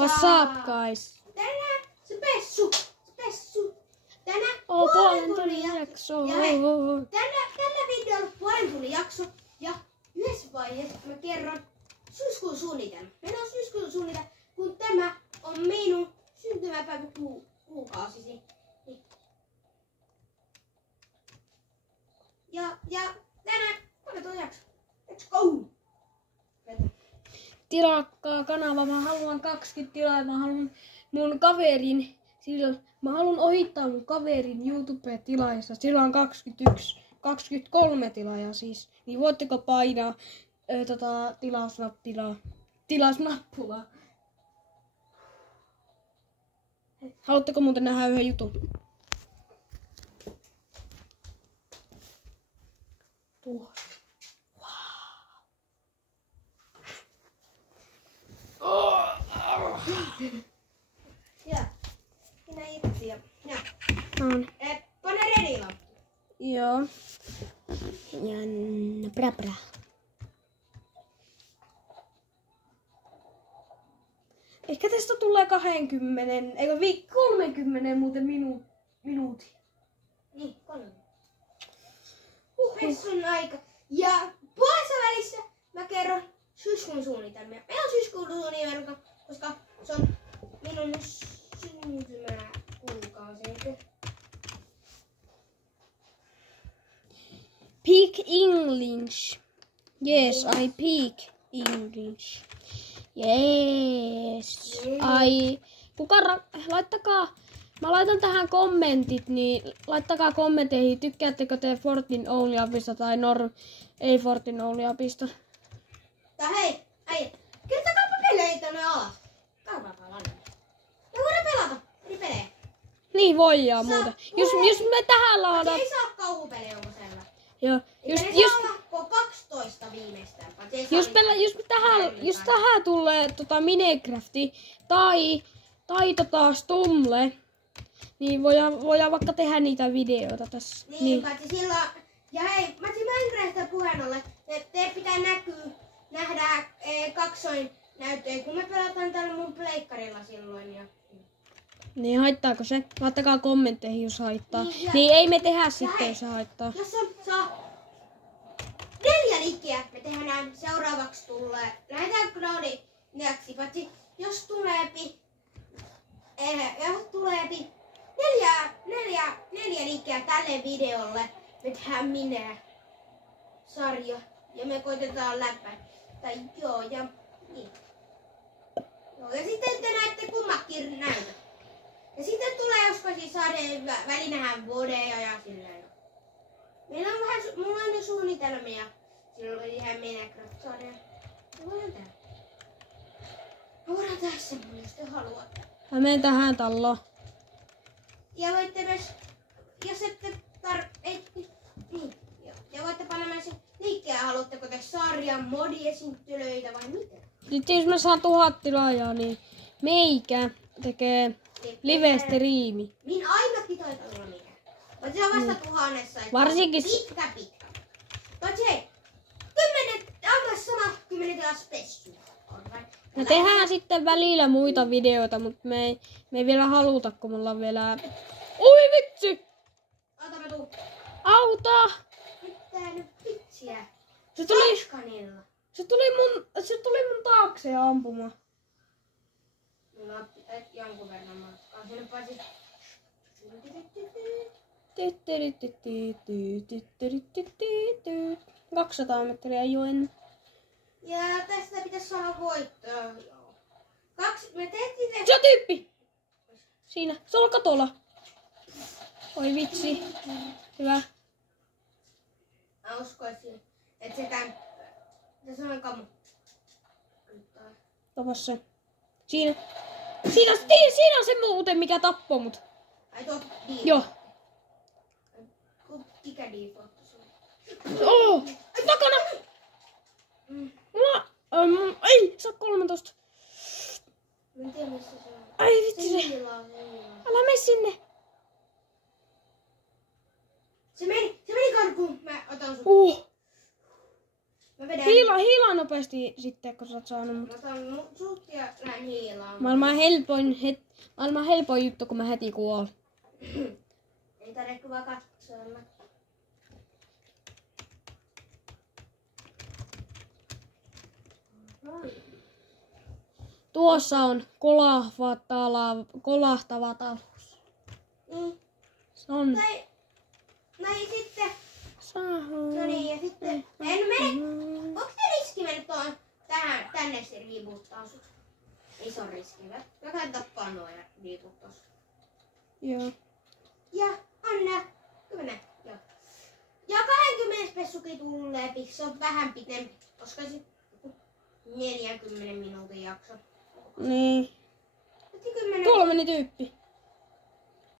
What's up, guys? Tänään se pessu. Tänään puolen tunnin jakso. Tällä videolla puolen tunnin jakso. Ja yhdessä vaiheessa mä kerron syyskuun suunnitelma. Meillä on syyskuun suunnitelma, kun tämä on minun syntymäpäivä kuukausisi. Ja tänään puolen tunnin jakso. Let's go! Tilatkaa kanava, mä haluan 20 tilaa, mä haluan mun kaverin, mä haluan ohittaa mun kaverin YouTube-tilaajasta, sillä on 23 tilaajaa siis, niin voitteko painaa tilausnappulaa. Haluatteko muuten nähdä yhden jutun? Ja, minä irti ja. On. Pane ready lappu. Joo. Ja bra bra. Ehkä tästä tulee 20, eikö 30 muuten minuutin. Niin, 3. Pessun aika. Ja puolessa välissä mä kerron syyskuun suunnitelmia. Meillä on syyskuun suunnitelmia, koska se on minun syntymäkuukausi. Speak English. Yes, I speak English. Yes. Laittakaa, mä laitan tähän kommentit, niin laittakaa kommentteihin, tykkäättekö te Fortin Only-apista tai ei Fortin Only-apista. Tai hei, kirjoittakaapa pelejä tänne alas. Kaupaakaan vanha. Me voidaan pelata eri pelejä. Niin voidaan muuta. Jos me tähän laadaan. Ei saa kauhupelejä onko siellä. Joo. Jos 12 viimeistään. Jos tähän tulee Minecrafti tai Stumble, niin voidaan vaikka tehdä niitä videoita tässä. Niin. Paitsi silloin. Ja hei, Minecraftin puheen ollen, te pitää nähdä kaksoin näyttöjä, kun me pelataan tällä mun pleikkarilla silloin. Ja. Niin, haittaako se? Laittakaa kommentteihin, jos haittaa. Niin ei me tehdä sitten, jos se haittaa. Jos saa 4 likkiä, me tehdään seuraavaksi tulee. Lähdetään Cloudin liaksi, paitsi jos tuleepi 4 likkiä tälle videolle, me tehdään minä sarja ja me koitetaan läppä. Tai joo, ja niin. Joo, ja sitten te näette kummatkin näitä. Ja sitten tulee joskus siis välinähän vodeja ja silleen. Mulla on jo suunnitelmia. Silloin ihan Minecraft-sarja. Mä voidaan tehdä semmoinen, jos te haluatte. Mä menen tähän taloon. Ja voitte myös, jos ette niin, ja voitte panna myös liikkeelle, haluatteko te sarjan modiesittelyitä vai mitä? Nyt jos mä saan 1000 tilaajaa, niin meikä tekee live-striimi. Min ainakin taitaa olla mikä. Mutta se on vasta 1000. Varsinkin. Pitkä. Mutta hei, 10 tilas pessu. Me tehdään sitten välillä muita videoita, mutta me ei vielä haluta, kun mulla on vielä. Oi vitsi! Ota mä tuun. Auta! Mitä nyt vitsiä? Se tuli mun taakse ja ampumaan. Mulla on jonkun verran matkaa. Sinne pääsi. 200 metriä joen. Ja tästä pitäisi saada voittoa. Me tehtiin Se on tyyppi! Siinä, se on katolla. Oi vitsi. Hyvä. Mä uskoisin, että se kämppää. Tässä on kamu. Tapas se. Siinä on se muuten, mikä tappoi mut. Ai tuo diiva. Joo. Mikä diiva tuossa on? Takana! Ei, se on 13. Mä en tiedä missä se on. Ai vitsi se. Älä mene sinne. Se meni karkuun. Mä otan sun. Hiilan nopeasti sitten, kun sä oot saanut mut. Mä otan sut ja lähden hiilaamaan. Maailman helpoin juttu, kun mä heti kuolin. Ei tarvitse vaan katsella. Tuossa on kolahtava talous. Niin. Se on. No niin sitten. Sahu. No niin, ja sitten. En mene. Onko se riski mennä tuon tänne se riiputtaa sut? Ei se on riski. Mä käyn tappaa noin ja riiputtaa sut. Joo. Ja Anna. Kyllä. Joo. Ja 20 pessukin tulee. Se on vähän pitempi. Koska se 40 minuutin jakso. Niin. Nyt 10. Tuolla meni tyyppi.